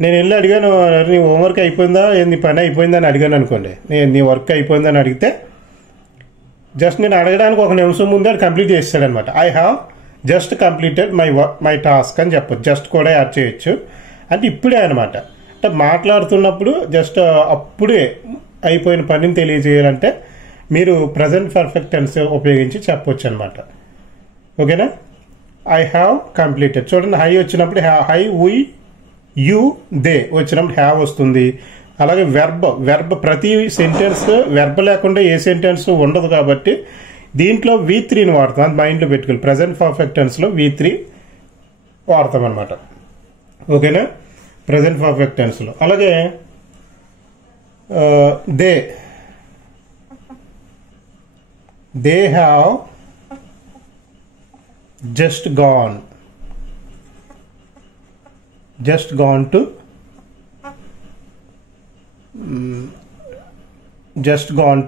నేను వెళ్ళి అడిగాను, నీ హోంవర్క్ అయిపోయిందా, నీ పని అయిపోయిందా అని అడిగాను అనుకోండి. నీ వర్క్ అయిపోయిందని అడిగితే జస్ట్ నేను అడగడానికి ఒక నిమిషం ముందే అది కంప్లీట్ చేస్తాడనమాట. I have just completed my task అని చెప్పొచ్చు. జస్ట్ కూడా యాడ్ చేయొచ్చు. అంటే ఇప్పుడే అనమాట. అంటే మాట్లాడుతున్నప్పుడు జస్ట్ అప్పుడే అయిపోయిన పనిని తెలియజేయాలంటే మీరు ప్రజెంట్ పర్ఫెక్ట్ టెన్స్ ఉపయోగించి చెప్పొచ్చు అనమాట. ఓకేనా? I have completed. చూడండి, హై వచ్చినప్పుడు హై, వీ, యూ, దే వచ్చినప్పుడు హ్యావ్ వస్తుంది. అలాగే వెర్బ్ ప్రతి సెంటెన్స్ వెర్బ్ లేకుండా ఏ సెంటెన్స్ ఉండదు కాబట్టి దీంట్లో V3ని వాడతాం. అది మైండ్లో పెట్టుకోవాలి. ప్రజెంట్ పర్ఫెక్ట్ టెన్స్లో V3 వాడతాం అనమాట. ఓకేనా? ప్రజెంట్ పర్ఫెక్ట్ టెన్స్లో. అలాగే they have just gone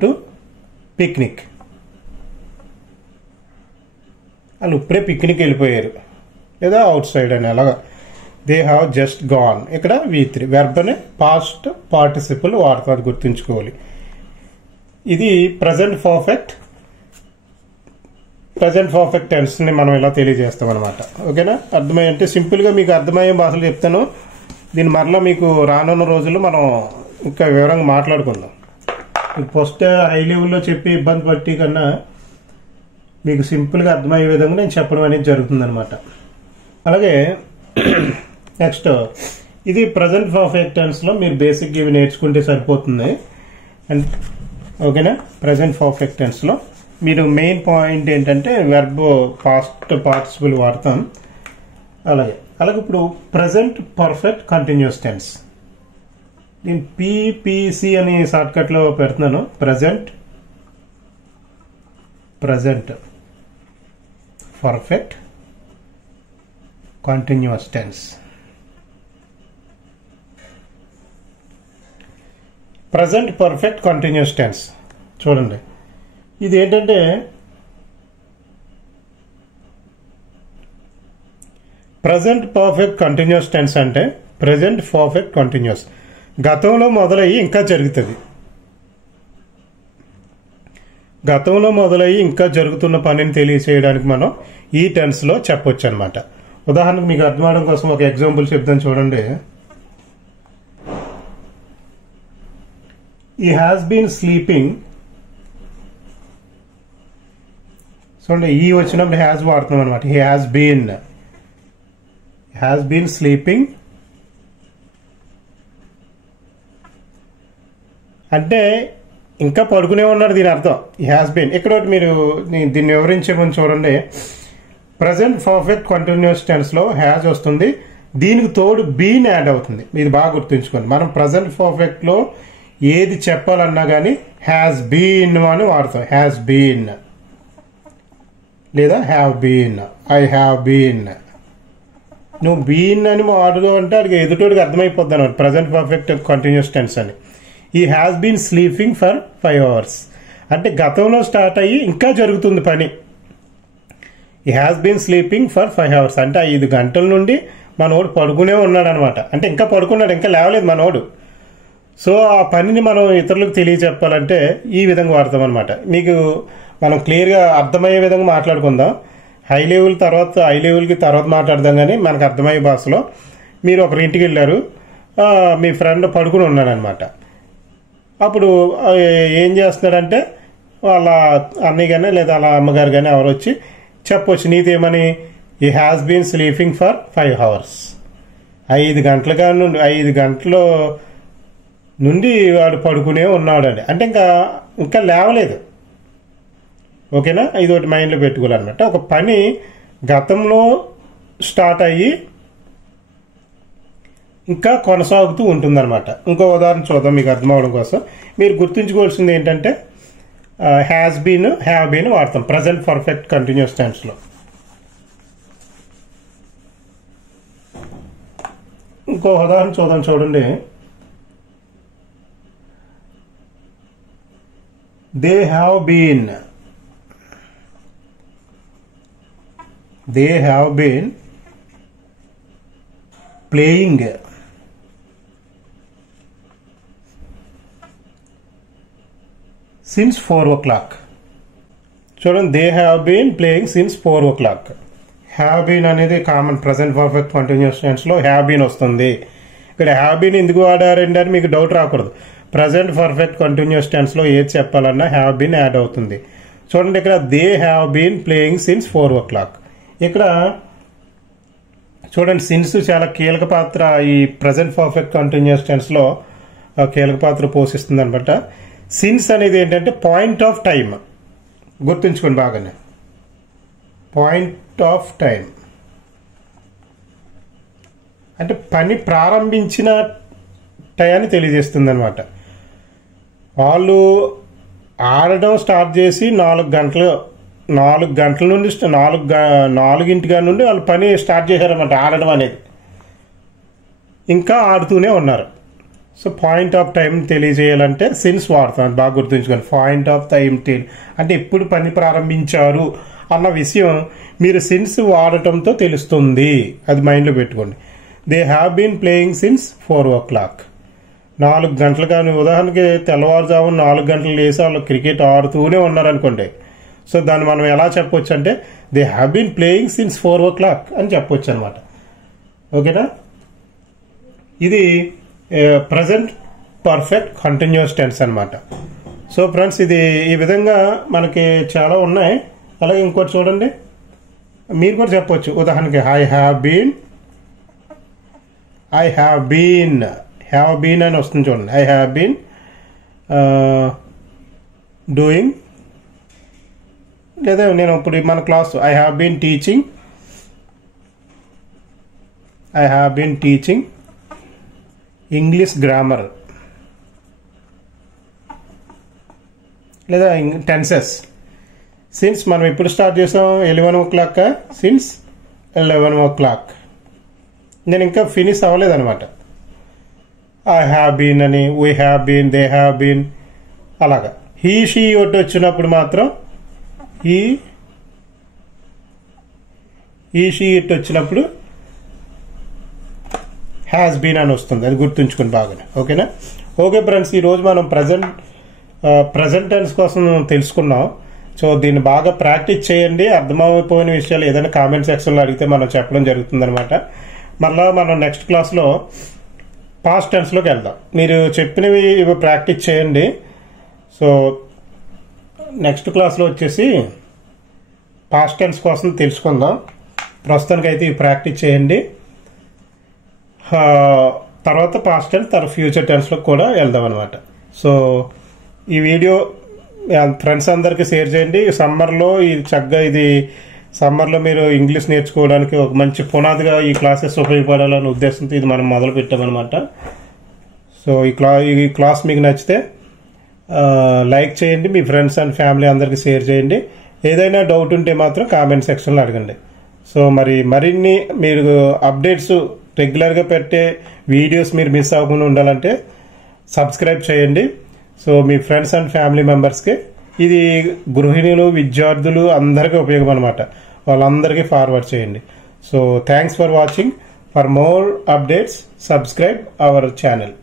to picnic. వాళ్ళు ఇప్పుడే పిక్నిక్ వెళ్ళిపోయారు లేదా అవుట్ సైడ్ అని. అలాగా దే హ్యావ్ జస్ట్ గాన్. ఇక్కడ V3 వెర్బ్ని పాస్ట్ పార్టిసిపుల్ వాడతాం, అది గుర్తుంచుకోవాలి. ఇది ప్రజెంట్ పర్ఫెక్ట్ టెన్స్ని మనం ఇలా తెలియజేస్తాం అనమాట. ఓకేనా? అర్థమయ్యంటే సింపుల్గా మీకు అర్థమయ్యే భాషలు చెప్తాను. దీన్ని మరలా మీకు రానున్న రోజుల్లో మనం ఇంకా వివరంగా మాట్లాడుకుందాం. ఫస్ట్ హై లెవెల్లో చెప్పి ఇబ్బంది పట్టి కన్నా మీకు సింపుల్గా అర్థమయ్యే విధంగా నేను చెప్పడం అనేది జరుగుతుంది అనమాట. అలాగే నెక్స్ట్ ఇది ప్రజెంట్ పర్ఫెక్ట్ టెన్స్లో మీరు బేసిక్ ఇవి నేర్చుకుంటే సరిపోతుంది. అండ్ ఓకేనా? ప్రజెంట్ పర్ఫెక్ట్ టెన్స్లో మీరు మెయిన్ పాయింట్ ఏంటంటే వెర్బ్ పాస్ట్ పార్టిసిపుల్ వాడతాం. అలాగే ఇప్పుడు ప్రజెంట్ పర్ఫెక్ట్ కంటిన్యూస్ టెన్స్. నేను పిపిసి అని షార్ట్కట్లో పెడుతున్నాను. Present perfect continuous tense. Present perfect continuous tense చూడండి. ఇది ఏంటంటే ప్రజెంట్ పర్ఫెక్ట్ కంటిన్యూస్ టెన్స్ అంటే ప్రజెంట్ పర్ఫెక్ట్ కంటిన్యూస్, గతంలో మొదలయ్యి ఇంకా జరుగుతుంది. గతంలో మొదలయ్యి ఇంకా జరుగుతున్న పనిని తెలియచేయడానికి మనం ఈ టెన్స్లో చెప్పొచ్చు అనమాట. ఉదాహరణకు మీకు అర్థం అవడం కోసం ఒక ఎగ్జాంపుల్ చెప్తాను చూడండి. He has been sleeping. చూడండి, ఈ వచ్చినప్పుడు హ్యాస్ వాడుతున్నాం అనమాట. He has been sleeping అంటే ఇంకా పడుకునే ఉన్నాడు దీని అర్థం. He has been. ఇక్కడ మీరు దీన్ని వివరించే ముందు చూడండి, ప్రజెంట్ పర్ఫెక్ట్ కంటిన్యూస్ టెన్స్ లో హ్యాస్ వస్తుంది, దీనికి తోడు బీన్ యాడ్ అవుతుంది. ఇది బాగా గుర్తుంచుకోండి. మనం ప్రజెంట్ పర్ఫెక్ట్ లో ఏది చెప్పాలన్నా కానీ హ్యాస్ బీన్ అని వాడతాం. హ్యాస్ బీన్ లేదా have been. I have been. నువ్వు బీన్ అని వాడదు అంటే అది ఎదుటోడికి అర్థమైపోద్ది అనమాట ప్రజెంట్ పర్ఫెక్ట్ కంటిన్యూస్ టెన్స్ అని. He has been sleeping for 5 hours అంటే గతంలో స్టార్ట్ అయ్యి ఇంకా జరుగుతుంది పని. He has been sleeping for 5 hours అంటే 5 గంటల నుండి మనోడు పడుకునే ఉన్నాడు అనమాట. అంటే ఇంకా పడుకున్నాడు, ఇంకా లేవలేదు మనోడు. సో ఆ పనిని మనం ఇతరులకు తెలియచెప్పాలంటే ఈ విధంగా వాడతాం అనమాట. మీకు మనం క్లియర్గా అర్థమయ్యే విధంగా మాట్లాడుకుందాం. హై లెవెల్కి తర్వాత మాట్లాడదాం. కానీ మనకు అర్థమయ్యే భాషలో మీరు ఒకరి ఇంటికి వెళ్ళారు, మీ ఫ్రెండ్ పడుకుని ఉన్నాడు అనమాట. అప్పుడు ఏం చేస్తున్నాడంటే వాళ్ళ అన్నయ్య కానీ లేదా వాళ్ళ అమ్మగారు కానీ ఎవరు వచ్చి చెప్పొచ్చు నీతో ఏమని, he has been sleeping for 5 hours 5 గంటల నుండి వాడు పడుకునే ఉన్నాడండి. అంటే ఇంకా లేవలేదు. ఓకేనా, ఇది ఒకటి మైండ్లో పెట్టుకోవాలన్నమాట. ఒక పని గతంలో స్టార్ట్ అయ్యి ఇంకా కొనసాగుతూ ఉంటుందన్నమాట. ఇంకో ఉదాహరణ చూద్దాం మీకు అర్థం అవడం కోసం. మీరు గుర్తుంచుకోవాల్సింది ఏంటంటే హ్యాస్ బీన్, హ్యావ్ బీన్ వాడతాం ప్రజెంట్ పర్ఫెక్ట్ కంటిన్యూస్ టెన్స్లో. ఇంకో ఉదాహరణ చూద్దాం చూడండి. They have been playing since 4 o'clock. చూడండి, they have been playing since 4 o'clock. Have been అనేది కామన్ ప్రజెంట్ పర్ఫెక్ట్ కంటిన్యూస్ టెన్స్లో హ్యావ్ బీన్ వస్తుంది. ఇక్కడ హ్యావ్ బీన్ ఎందుకు వాడారండి అని మీకు డౌట్ రాకూడదు. ప్రజెంట్ పర్ఫెక్ట్ కంటిన్యూస్ టెన్స్లో ఏది చెప్పాలన్నా హ్యావ్ బీన్ యాడ్ అవుతుంది. చూడండి, ఇక్కడ they have been playing since 4 o'clock. ఇక్కడ చూడండి, సిన్స్ చాలా కీలక పాత్ర ఈ ప్రజెంట్ పర్ఫెక్ట్ కంటిన్యూస్ టెన్స్లో కీలక పాత్ర పోషిస్తుంది అనమాట. సిన్స్ అనేది ఏంటంటే పాయింట్ ఆఫ్ టైం. గుర్తుంచుకోండి బాగానే, పాయింట్ ఆఫ్ టైం అంటే పని ప్రారంభించిన టయాన్ని తెలియజేస్తుంది అనమాట. వాళ్ళు ఆడడం స్టార్ట్ చేసి 4 గంటల నుండి 4 నుండి వాళ్ళు పని స్టార్ట్ చేశారన్నమాట. ఆడడం అనేది ఇంకా ఆడుతూనే ఉన్నారు. సో పాయింట్ ఆఫ్ టైం తెలియజేయాలంటే సిన్స్ వాడతాం. బాగా గుర్తుంచుకోండి, పాయింట్ ఆఫ్ టైం అంటే ఎప్పుడు పని ప్రారంభించారు అన్న విషయం మీరు సిన్స్ వాడటంతో తెలుస్తుంది. అది మైండ్లో పెట్టుకోండి. They have been playing since 4 o'clock 4 గంటలు. కానీ ఉదాహరణకి తెల్లవారుజామున 4 గంటలు లేసి వాళ్ళు క్రికెట్ ఆడుతూనే ఉన్నారనుకోండి. సో దాన్ని మనం ఎలా చెప్పొచ్చు అంటే they have been playing since 4 o'clock అని చెప్పొచ్చు అనమాట. ఓకేనా, ఇది ప్రజెంట్ పర్ఫెక్ట్ కంటిన్యూస్ టెన్స్ అనమాట. సో ఫ్రెండ్స్, ఇది ఈ విధంగా మనకి చాలా ఉన్నాయి. అలాగే ఇంకోటి చూడండి, మీరు కూడా చెప్పొచ్చు. ఉదాహరణకి ఐ హ్యావ్ బీన్ అని వస్తుంది చూడండి. ఐ హ్యావ్ బీన్ డూయింగ్, లేదా నేను ఇప్పుడు మన class I have been teaching I have been teaching English grammar లేదా టెన్సెస్ సిన్స్ మనం ఎప్పుడు స్టార్ట్ చేసాం 11 o'clock సిన్స్ 11 o'clock. నేను ఇంకా ఫినిష్ అవ్వలేదన్నమాట. ఐ హ్యావ్ బీన్ అని, we have been, they have been అలాగా. హీ షీ ఒకటి వచ్చినప్పుడు మాత్రం ఈ షీ ఇట్ వచ్చినప్పుడు హ్యాస్ బీన్ అని వస్తుంది. అది గుర్తుంచుకుని బాగానే. ఓకేనా? ఓకే ఫ్రెండ్స్, ఈరోజు మనం ప్రజెంట్ టెన్స్ కోసం తెలుసుకున్నాం. సో దీన్ని బాగా ప్రాక్టీస్ చేయండి. అర్థమైపోయిన విషయాలు ఏదైనా కామెంట్ సెక్షన్లో అడిగితే మనం చెప్పడం జరుగుతుంది అనమాట. మళ్ళీ మనం నెక్స్ట్ క్లాస్లో పాస్ట్ టెన్స్లోకి వెళ్దాం. మీరు చెప్పినవి ఇవి ప్రాక్టీస్ చేయండి. సో నెక్స్ట్ క్లాస్లో వచ్చేసి పాస్ట్ టెన్స్ కోసం తెలుసుకుందాం. ప్రస్తుతానికైతే ఇవి ప్రాక్టీస్ చేయండి. తర్వాత పాస్ట్ టెన్స్, తర్వాత ఫ్యూచర్ టెన్స్లో కూడా వెళ్దాం అనమాట. సో ఈ వీడియో ఫ్రెండ్స్ అందరికీ షేర్ చేయండి. సమ్మర్లో మీరు ఇంగ్లీష్ నేర్చుకోవడానికి ఒక మంచి పునాదిగా ఈ క్లాసెస్ ఉపయోగపడాలనే ఉద్దేశంతో ఇది మనం మొదలు పెట్టామన్నమాట. సో ఈ క్లాస్ మీకు నచ్చితే లైక్ చేయండి, మీ ఫ్రెండ్స్ అండ్ ఫ్యామిలీ అందరికీ షేర్ చేయండి. ఏదైనా డౌట్ ఉంటే మాత్రం కామెంట్ సెక్షన్లో అడగండి. సో మరిన్ని మీరు అప్డేట్స్ రెగ్యులర్గా పెట్టే వీడియోస్ మీరు మిస్ అవ్వకుండా ఉండాలంటే సబ్స్క్రైబ్ చేయండి. So me friends and family మెంబర్స్కి, ఇది గృహిణులు, విద్యార్థులు అందరికీ ఉపయోగం అనమాట. వాళ్ళందరికీ ఫార్వర్డ్ చేయండి. So thanks for watching. For more updates subscribe our channel.